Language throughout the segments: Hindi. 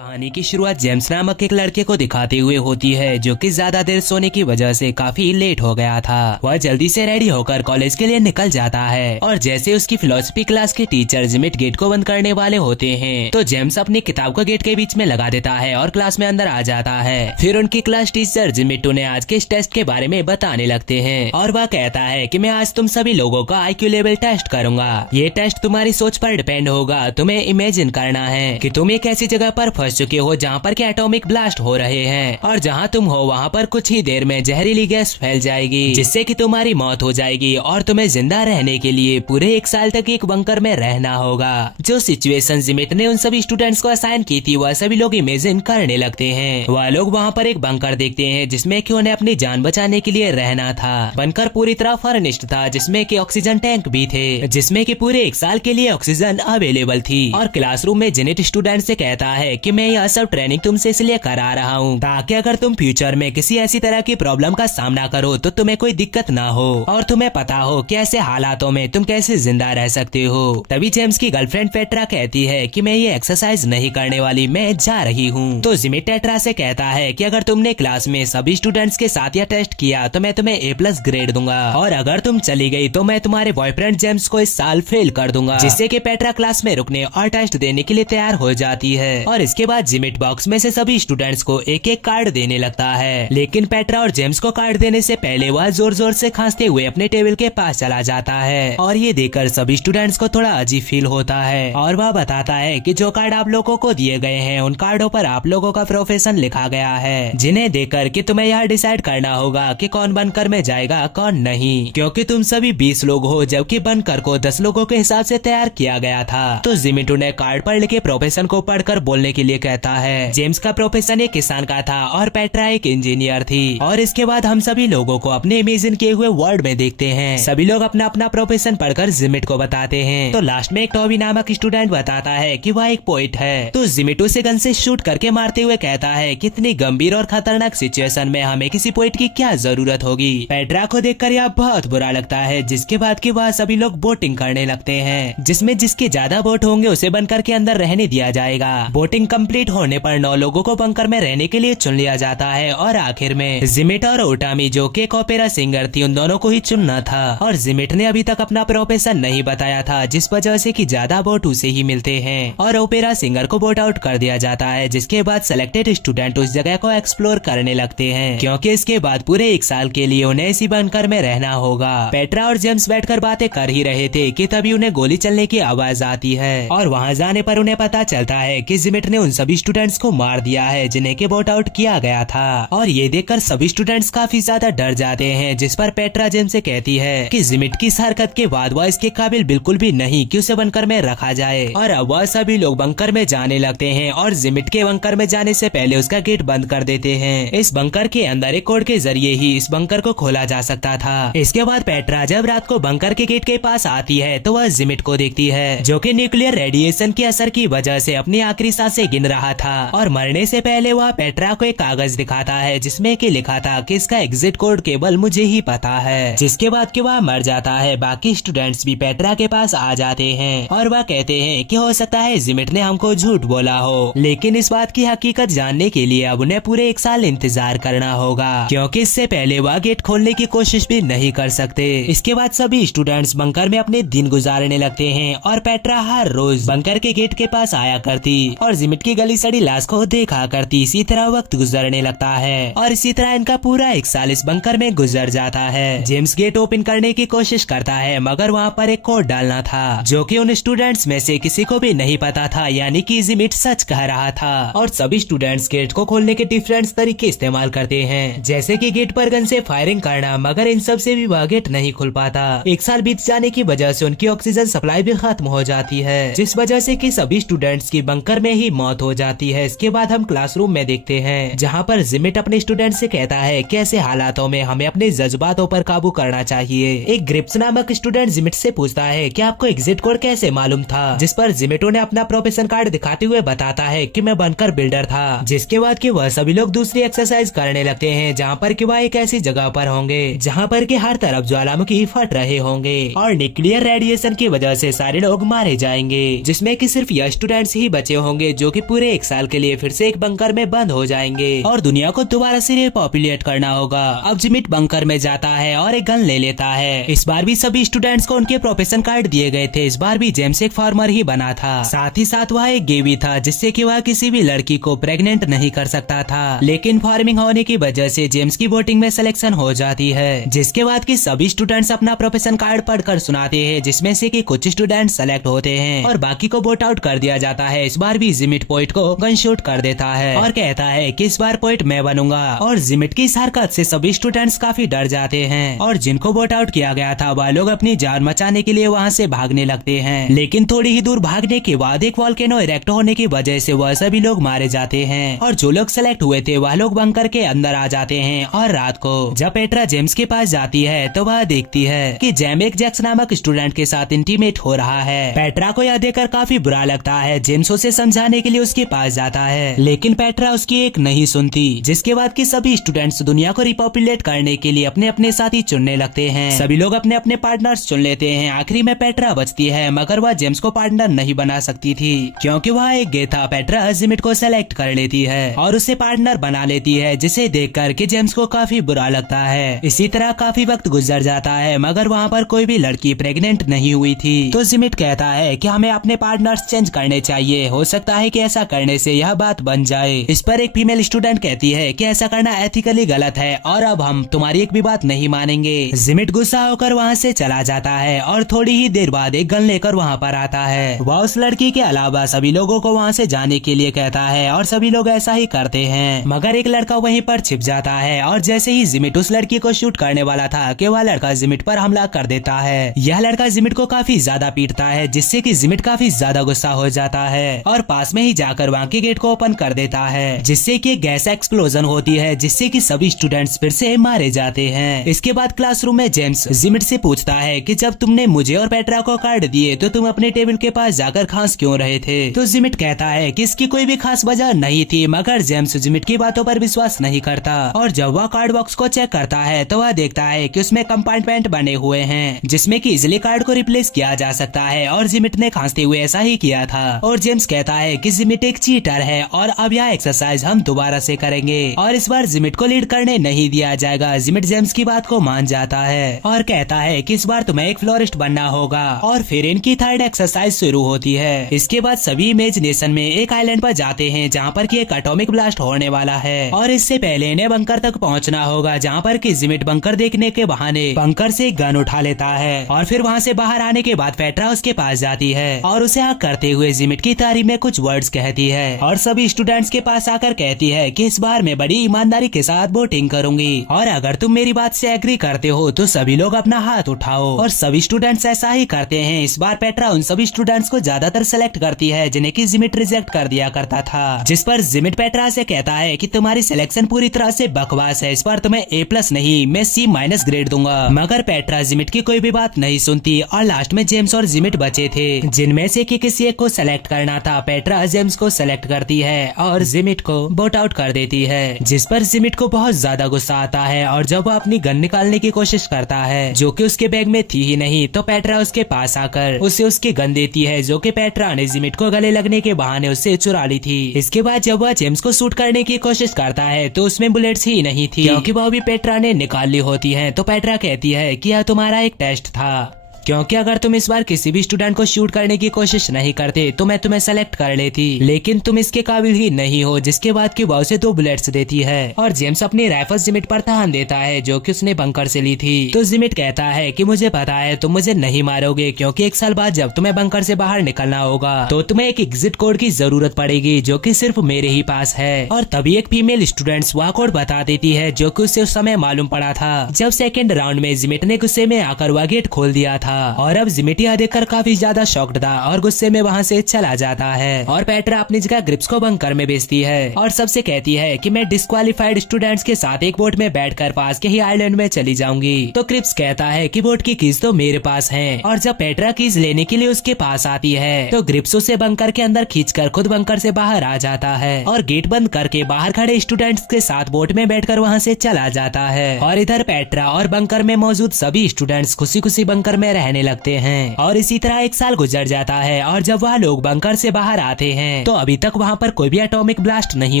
कहानी की शुरुआत जेम्स नामक एक लड़के को दिखाते हुए होती है जो कि ज्यादा देर सोने की वजह से काफी लेट हो गया था। वह जल्दी से रेडी होकर कॉलेज के लिए निकल जाता है और जैसे उसकी फिलोसफी क्लास के टीचर जिमिट गेट को बंद करने वाले होते हैं तो जेम्स अपनी किताब को गेट के बीच में लगा देता है और क्लास में अंदर आ जाता है। फिर उनकी क्लास टीचर जिमिट उन्हें आज के इस टेस्ट के बारे में बताने लगते हैं और वह कहता है कि मैं आज तुम सभी लोगों का IQ लेवल टेस्ट करूंगा। ये टेस्ट तुम्हारी सोच पर डिपेंड होगा। तुम्हें इमेजिन करना है कि तुम एक ऐसी जगह पर फंस चुके हो जहाँ पर के एटॉमिक ब्लास्ट हो रहे हैं और जहाँ तुम हो वहाँ पर कुछ ही देर में जहरीली गैस फैल जाएगी जिससे कि तुम्हारी मौत हो जाएगी और तुम्हें जिंदा रहने के लिए पूरे 1 साल तक एक बंकर में रहना होगा। जो सिचुएशन जिमिट ने उन सभी स्टूडेंट्स को असाइन की थी वह सभी लोग इमेजिन करने लगते हैं। वह लोग वहाँ पर एक बंकर देखते हैं जिसमें कि उन्हें अपनी जान बचाने के लिए रहना था। बंकर पूरी तरह फर्निश्ड था जिसमें कि ऑक्सीजन टैंक भी थे जिसमें कि पूरे 1 साल के लिए ऑक्सीजन अवेलेबल थी। और क्लासरूम में जेनेट स्टूडेंट से कहता है कि मैं यह सब ट्रेनिंग तुमसे इसलिए करा रहा हूँ ताकि अगर तुम फ्यूचर में किसी ऐसी तरह की प्रॉब्लम का सामना करो तो तुम्हें कोई दिक्कत ना हो और तुम्हें पता हो कि ऐसे हालातों में तुम कैसे जिंदा रह सकते हो। तभी जेम्स की गर्लफ्रेंड पेट्रा कहती है कि मैं ये एक्सरसाइज नहीं करने वाली, मैं जा रही हूँ। तो जिमिट पेट्रा से कहता है कि अगर तुमने क्लास में सभी स्टूडेंट्स के साथ यह टेस्ट किया तो मैं तुम्हें A+ ग्रेड दूंगा और अगर तुम चली गई तो मैं तुम्हारे बॉयफ्रेंड जेम्स को इस साल फेल कर दूंगा। जिससे कि पेट्रा क्लास में रुकने और टेस्ट देने के लिए तैयार हो जाती है और इसके बाद जिमिट बॉक्स में से सभी स्टूडेंट्स को एक एक कार्ड देने लगता है। लेकिन पेट्रा और जेम्स को कार्ड देने से पहले वह जोर जोर से खांसते हुए अपने टेबल के पास चला जाता है और ये देखकर सभी स्टूडेंट्स को थोड़ा अजीब फील होता है और वह बताता है कि जो कार्ड आप लोगों को दिए गए हैं उन कार्डों पर आप लोगों का प्रोफेशन लिखा गया है जिन्हें देखकर कि तुम्हें यह डिसाइड करना होगा कि कौन बनकर में जाएगा कौन नहीं, क्योंकि तुम सभी 20 लोग हो जबकि बनकर को 10 लोगों के हिसाब से तैयार किया गया था। तो जिमिट उन्हें कार्ड पर लिखे प्रोफेशन को पढ़कर बोलने के लिए कहता है। जेम्स का प्रोफेशन एक किसान का था और पेट्रा एक इंजीनियर थी। और इसके बाद हम सभी लोगों को अपने इमेजिन किए हुए वर्ल्ड में देखते हैं। सभी लोग अपना अपना प्रोफेशन पढ़कर जिमिट को बताते हैं। तो लास्ट में एक टॉबी नामक स्टूडेंट बताता है कि वह एक पोइट है। तो जिमिट उसे गन से शूट करके मारते हुए कहता है कि इतनी गंभीर और खतरनाक सिचुएशन में हमें किसी पोइट की क्या जरूरत होगी। पेट्रा को देखकर यह बहुत बुरा लगता है जिसके बाद कि वह सभी लोग बोटिंग करने लगते हैं जिसमें जिसके ज्यादा बोट होंगे उसे बंकर के अंदर रहने दिया जाएगा। बोटिंग कंप्लीट होने पर 9 लोगों को बंकर में रहने के लिए चुन लिया जाता है और आखिर में जिमिट और ओटामी जो कि एक ओपेरा सिंगर थी उन दोनों को ही चुनना था। और जिमिट ने अभी तक अपना प्रोफेशन नहीं बताया था जिस वजह से कि ज्यादा बोट उसे ही मिलते हैं और ओपेरा सिंगर को बोट आउट कर दिया जाता है। जिसके बाद सेलेक्टेड स्टूडेंट उस जगह को एक्सप्लोर करने लगते हैं क्योंकि इसके बाद पूरे 1 साल के लिए उन्हें इसी बंकर में रहना होगा। पेट्रा और जेम्स बैठकर बातें कर ही रहे थे कि तभी उन्हें गोली चलने की आवाज आती है और वहाँ जाने पर उन्हें पता चलता है कि जिमिट ने उन सभी स्टूडेंट्स को मार दिया है जिन्हें के बोट आउट किया गया था। और ये देखकर सभी स्टूडेंट्स काफी ज्यादा डर जाते हैं जिस पर पेट्रा जेम्स से कहती है कि जिमिट की इस हरकत के बाद वह इसके काबिल बिल्कुल भी नहीं कि उसे बंकर में रखा जाए। और अब वह सभी लोग बंकर में जाने लगते हैं और जिमिट के बंकर में जाने से पहले उसका गेट बंद कर देते हैं। इस बंकर के अंदर एक कोड के जरिए ही इस बंकर को खोला जा सकता था। इसके बाद पेट्रा जब रात को बंकर के गेट के पास आती है तो वह जिमिट को देखती है जो कि न्यूक्लियर रेडिएशन के असर की वजह से अपनी आखिरी सांसें गिन रहा था। और मरने से पहले वह पेट्रा को एक कागज दिखाता है जिसमें कि लिखा था कि इसका एग्जिट कोड केवल मुझे ही पता है। जिसके बाद कि वह मर जाता है। बाकी स्टूडेंट्स भी पेट्रा के पास आ जाते हैं और वह कहते हैं कि हो सकता है जिमिट ने हमको झूठ बोला हो, लेकिन इस बात की हकीकत जानने के लिए अब उन्हें पूरे 1 साल इंतजार करना होगा क्योंकि इससे पहले वह गेट खोलने की कोशिश भी नहीं कर सकते। इसके बाद सभी स्टूडेंट्स बंकर में अपने दिन गुजारने लगते हैं और पेट्रा हर रोज बंकर के गेट के पास आया करती और जिमिट की गली सड़ी लाश को देखा करती। इसी तरह वक्त गुजरने लगता है और इसी तरह इनका पूरा 1 साल इस बंकर में गुजर जाता है। जेम्स गेट ओपन करने की कोशिश करता है मगर वहाँ पर एक कोड डालना था जो कि उन स्टूडेंट्स में से किसी को भी नहीं पता था, यानी कि जिमिट सच कह रहा था। और सभी स्टूडेंट्स गेट को खोलने के डिफरेंट तरीके इस्तेमाल करते हैं जैसे कि गेट पर गन से फायरिंग करना, मगर इन सब से भी वह गेट नहीं खुल पाता। 1 साल बीत जाने की वजह से उनकी ऑक्सीजन सप्लाई भी खत्म हो जाती है जिस वजह से कि सभी स्टूडेंट्स की बंकर में ही मौत हो जाती है। इसके बाद हम क्लासरूम में देखते हैं जहाँ पर जिमिट अपने स्टूडेंट से कहता है कि ऐसे हालातों में हमें अपने जज्बातों पर काबू करना चाहिए। एक ग्रिप्स नामक स्टूडेंट जिमिट से पूछता है कि आपको एग्जिट कोड कैसे मालूम था, जिस पर जिमिट उन्हें अपना प्रोफेशन कार्ड दिखाते हुए बताता है कि मैं बनकर बिल्डर था। जिसके बाद कि वह सभी लोग दूसरी एक्सरसाइज करने लगते हैं जहाँ पर कि वह एक ऐसी जगह पर होंगे जहाँ पर कि हर तरफ ज्वालामुखी फट रहे होंगे और न्यूक्लियर रेडिएशन की वजह से सारे लोग मारे जाएंगे जिसमें कि सिर्फ यह स्टूडेंट्स ही बचे होंगे जो कि पूरे 1 साल के लिए फिर से एक बंकर में बंद हो जाएंगे और दुनिया को दोबारा से रिपॉपुलेट करना होगा। अब जिमिट बंकर में जाता है और एक गन ले लेता है। इस बार भी सभी स्टूडेंट्स को उनके प्रोफेशन कार्ड दिए गए थे। इस बार भी जेम्स एक फार्मर ही बना था, साथ ही साथ वह एक गे भी था, जिससे कि वह किसी भी लड़की को प्रेग्नेंट नहीं कर सकता था। लेकिन फार्मिंग होने की वजह से जेम्स की वोटिंग में सिलेक्शन हो जाती है, जिसके बाद की सभी स्टूडेंट्स अपना प्रोफेशन कार्ड पढ़कर सुनाते हैं, जिसमें से कि कुछ स्टूडेंट सेलेक्ट होते हैं और बाकी को वोट आउट कर दिया जाता है। इस बार भी जिमिट पोइट को गन शूट कर देता है और कहता है कि इस बार पोइट मैं बनूंगा। और जिमिट की इस हरकत से सभी स्टूडेंट्स काफी डर जाते हैं और जिनको वोट आउट किया गया था वह लोग अपनी जान बचाने के लिए वहाँ से भागने लगते हैं। लेकिन थोड़ी ही दूर भागने के बाद एक वोल्केनो इरेक्ट होने की वजह से वह सभी लोग मारे जाते हैं और जो लोग सेलेक्ट हुए थे वह लोग बंकर के अंदर आ जाते हैं। और रात को जब पेट्रा जेम्स के पास जाती है तो वह देखती है कि जेम एक जैक्स नामक स्टूडेंट के साथ इंटीमेट हो रहा है। पेट्रा को यह देखकर काफी बुरा लगता है। जेम्स उसे समझाने के लिए उसके पास जाता है, लेकिन पेट्रा उसकी एक नहीं सुनती, जिसके बाद की सभी स्टूडेंट्स दुनिया को रिपॉपुलेट करने के लिए अपने अपने साथी चुनने लगते हैं। सभी लोग अपने अपने पार्टनर्स चुन लेते हैं। आखिरी में पेट्रा बचती है, मगर वह जेम्स को पार्टनर नहीं बना सकती थी क्योंकि वह एक गे था। पेट्रा जिमिट को सेलेक्ट कर लेती है और उसे पार्टनर बना लेती है, जिसे देखकर कि जेम्स को काफी बुरा लगता है। इसी तरह काफी वक्त गुजर जाता है, मगर वहाँ पर कोई भी लड़की प्रेग्नेंट नहीं हुई थी। तो जिमिट कहता है कि हमें अपने पार्टनर्स चेंज करने चाहिए, हो सकता है कि ऐसा करने से यह बात बन जाए। इस पर एक फीमेल स्टूडेंट कहती है कि ऐसा करना एथिकली गलत है और अब हम तुम्हारी एक भी बात नहीं मानेंगे। जिमिट गुस्सा होकर वहाँ से चला जाता है और थोड़ी ही देर बाद एक गन लेकर वहाँ पर आता है। वह उस लड़की के अलावा सभी लोगों को वहाँ से जाने के लिए कहता है और सभी लोग ऐसा ही करते हैं, मगर एक लड़का वहीं पर छिप जाता है और जैसे ही जिमिट उस लड़की को शूट करने वाला था कि वह लड़का जिमिट पर हमला कर देता है। यह लड़का जिमिट को काफी ज्यादा पीटता है, जिससे कि जिमिट काफी ज्यादा गुस्सा हो जाता है और पास में ही जाकर वहाँ के गेट को ओपन कर देता है, जिससे कि गैस एक्सप्लोजन होती है, जिससे कि सभी स्टूडेंट्स फिर से मारे जाते हैं। इसके बाद क्लासरूम में जेम्स जिमिट से पूछता है कि जब तुमने मुझे और पेट्रा को कार्ड दिए तो तुम अपने टेबल के पास जाकर खांस क्यों रहे थे? तो जिमिट कहता है कि इसकी कोई भी खास वजह नहीं थी, मगर जेम्स जिमिट की बातों पर विश्वास नहीं करता और जब वह कार्ड बॉक्स को चेक करता है तो वह देखता है कि उसमें कंपार्टमेंट बने हुए हैं, जिसमें कि इजिली कार्ड को रिप्लेस किया जा सकता है और जिमिट ने खांसते हुए ऐसा ही किया था। और जेम्स कहता है कि जिमिट एक चीटर है और अब यह एक्सरसाइज हम दोबारा से करेंगे और इस बार जिमिट को लीड करने नहीं दिया जाएगा। जिमिट जेम्स की बात को मान जाता है और कहता है कि इस बार तुम्हें एक फ्लोरिस्ट बनना होगा और फिर इनकी थर्ड एक्सरसाइज शुरू होती है। इसके बाद सभी इमेजिनेशन में एक आइलैंड पर जाते हैं जहाँ पर कि एक एटॉमिक ब्लास्ट होने वाला है और इससे पहले इन्हें बंकर तक पहुँचना होगा, जहाँ पर कि जिमिट बंकर देखने के बहाने बंकर से गन उठा लेता है और फिर वहाँ से बाहर आने के बाद पेट्रा उसके पास जाती है और उसे हक करते हुए जिमिट की तारीफ में कुछ वर्ड्स कहती है और सभी स्टूडेंट्स के पास आकर कहती है कि इस बार मैं बड़ी ईमानदारी के साथ वोटिंग करूंगी और अगर तुम मेरी बात से एग्री करते हो तो सभी लोग अपना हाथ उठाओ। और सभी स्टूडेंट्स ऐसा ही करते हैं। इस बार पेट्रा उन सभी स्टूडेंट्स को ज्यादातर सेलेक्ट करती है जिन्हें कि जिमिट रिजेक्ट कर दिया करता था, जिस पर जिमिट पेट्रा से कहता है कि तुम्हारी सिलेक्शन पूरी तरह से बकवास है, इस पर तुम्हें A+ नहीं मैं C- ग्रेड दूंगा। मगर पेट्रा जिमिट की कोई भी बात नहीं सुनती और लास्ट में जेम्स और जिमिट बचे थे, जिनमें से कि किसी एक को सेलेक्ट करना था। पेट्रा जेम्स को सेलेक्ट करती है और जिमिट को वोट आउट कर देती है, जिस पर जिमिट को बहुत ज्यादा गुस्सा आता है और जब वो अपनी गन निकालने की कोशिश करता है जो कि उसके बैग में थी ही नहीं, तो पेट्रा उसके पास आकर उसे उसकी गन देती है जो कि पेट्रा ने जिमिट को गले लगने के बहाने उससे चुरा ली थी। इसके बाद जब वह जेम्स को शूट करने की कोशिश करता है तो उसमें बुलेट्स ही नहीं थी क्योंकि वह भी पेट्रा ने निकाल ली होती है। तो पेट्रा कहती है कि यह तुम्हारा एक टेस्ट था, क्योंकि अगर तुम इस बार किसी भी स्टूडेंट को शूट करने की कोशिश नहीं करते तो मैं तुम्हें सेलेक्ट कर लेती, लेकिन तुम इसके काबिल ही नहीं हो। जिसके बाद की वह उसे 2 बुलेट्स देती है और जेम्स अपनी राइफल जिमिट पर तान देता है जो कि उसने बंकर से ली थी। तो जिमिट कहता है कि मुझे पता है तुम मुझे नहीं मारोगे, क्योंकि 1 साल बाद जब तुम्हें बंकर से बाहर निकलना होगा तो तुम्हें एक एग्जिट कोड की जरूरत पड़ेगी जो कि सिर्फ मेरे ही पास है। और तभी एक फीमेल स्टूडेंट वह कोड बता देती है जो कि उसे उस समय मालूम पड़ा था जब सेकेंड राउंड में जिमिट ने गुस्से में आकर वह गेट खोल दिया था। और अब जिमिट यह देखकर काफी ज्यादा शॉक्ड था और गुस्से में वहाँ से चला जाता है और पेट्रा अपनी जगह ग्रिप्स को बंकर में बेचती है और सबसे कहती है कि मैं डिस्क्वालीफाइड स्टूडेंट्स के साथ एक बोट में बैठकर पास के ही आइलैंड में चली जाऊंगी। तो ग्रिप्स कहता है कि बोट की कीज तो मेरे पास है और जब पेट्रा कीज लेने के लिए उसके पास आती है तो ग्रिप्स उसे बंकर के अंदर खींचकर खुद बंकर से बाहर आ जाता है और गेट बंद करके बाहर खड़े स्टूडेंट्स के साथ बोट में बैठकर वहाँ से चला जाता है। और इधर पेट्रा और बंकर में मौजूद सभी स्टूडेंट्स खुशी खुशी बंकर में रहने लगते हैं। और इसी तरह एक साल गुजर जाता है और जब वह लोग बंकर से बाहर आते हैं तो अभी तक वहाँ पर कोई भी एटॉमिक ब्लास्ट नहीं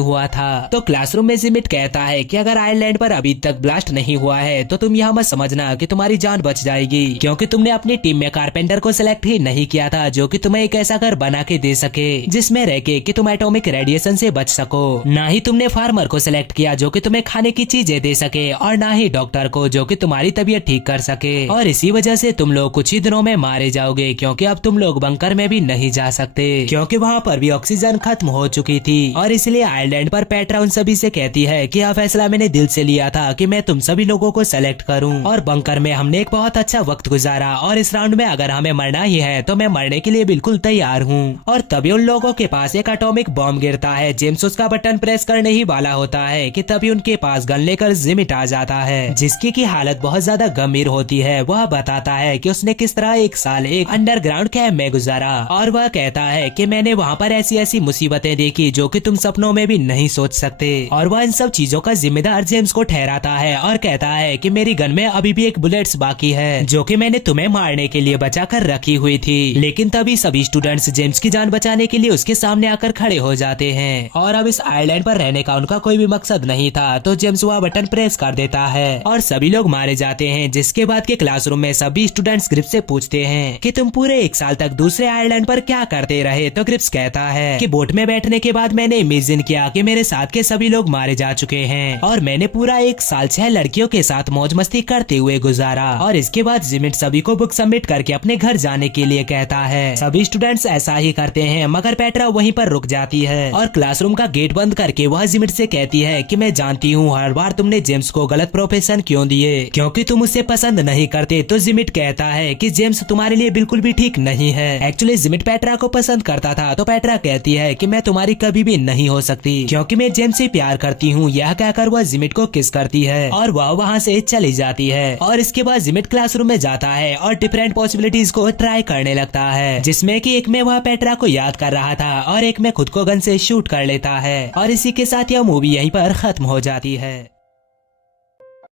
हुआ था। तो क्लासरूम में जिमिट कहता है कि अगर आयरलैंड पर अभी तक ब्लास्ट नहीं हुआ है तो तुम यह मत समझना कि तुम्हारी जान बच जाएगी, क्योंकि तुमने अपनी टीम में कारपेंटर को सिलेक्ट ही नहीं किया था जो कि तुम्हें एक ऐसा घर बना के दे सके जिसमें रह के कि तुम एटॉमिक रेडिएशन से बच सको। ना ही तुमने फार्मर को सिलेक्ट किया जो कि तुम्हें खाने की चीजें दे सके, और ना ही डॉक्टर को जो कि तुम्हारी तबीयत ठीक कर सके। और इसी वजह से तुम लोग कुछ ही दिनों में मारे जाओगे, क्योंकि अब तुम लोग बंकर में भी नहीं जा सकते क्योंकि वहाँ पर भी ऑक्सीजन खत्म हो चुकी थी। और इसलिए आयरलैंड पर पेट्रा उन सभी से कहती है कि यह फैसला मैंने दिल से लिया था कि मैं तुम सभी लोगों को सेलेक्ट करूं, और बंकर में हमने एक बहुत अच्छा वक्त गुजारा, और इस राउंड में अगर हमें मरना ही है तो मैं मरने के लिए बिल्कुल तैयार हूं। और तभी उन लोगों के पास एक एटॉमिक बॉम्ब गिरता है। जेम्स उसका बटन प्रेस करने ही वाला होता है कि तभी उनके पास गन लेकर जिमिट आ जाता है, जिसकी की हालत बहुत ज्यादा गंभीर होती है। वह बताता है कि उसने किस तरह एक साल एक अंडरग्राउंड कैंप में गुजारा, और वह कहता है कि मैंने वहाँ पर ऐसी ऐसी मुसीबतें देखी जो कि तुम सपनों में भी नहीं सोच सकते। और वह इन सब चीजों का जिम्मेदार जेम्स को ठहराता है और कहता है कि मेरी गन में अभी भी एक बुलेट्स बाकी है जो कि मैंने तुम्हें मारने के लिए बचा कर रखी हुई थी। लेकिन तभी सभी स्टूडेंट्स जेम्स की जान बचाने के लिए उसके सामने आकर खड़े हो जाते हैं, और अब इस आइलैंड पर रहने का उनका कोई भी मकसद नहीं था। तो जेम्स वह बटन प्रेस कर देता है और सभी लोग मारे जाते हैं। जिसके बाद के क्लासरूम में सभी स्टूडेंट्स ग्रिप्स से पूछते हैं कि तुम पूरे एक साल तक दूसरे आइलैंड पर क्या करते रहे। तो ग्रिप्स कहता है कि बोट में बैठने के बाद मैंने इमेजिन किया कि मेरे साथ के सभी लोग मारे जा चुके हैं, और मैंने पूरा एक साल 6 लड़कियों के साथ मौज मस्ती करते हुए गुजारा। और इसके बाद जिमिट सभी को बुक सबमिट करके अपने घर जाने के लिए कहता है। सभी स्टूडेंट्स ऐसा ही करते हैं, मगर पेट्रा वहीं पर रुक जाती है और क्लासरूम का गेट बंद करके वह जिमिट से कहती है कि मैं जानती हूँ हर बार तुमने जेम्स को गलत प्रोफेशन क्यों दिए, क्योंकि तुम उसे पसंद नहीं करते। तो जिमिट कहता है कि जेम्स तुम्हारे लिए बिल्कुल भी ठीक नहीं है। एक्चुअली जिमिट पेट्रा को पसंद करता था। तो पेट्रा कहती है कि मैं तुम्हारी कभी भी नहीं हो सकती, क्योंकि मैं जेम्स से प्यार करती हूँ। यह कहकर वह जिमिट को किस करती है और वह वहाँ से चली जाती है। और इसके बाद जिमिट क्लासरूम में जाता है और डिफरेंट पॉसिबिलिटीज को ट्राई करने लगता है, जिसमें कि एक में वह पेट्रा को याद कर रहा था और एक में खुद को गन से शूट कर लेता है। और इसी के साथ यह मूवी यहीं पर खत्म हो जाती है।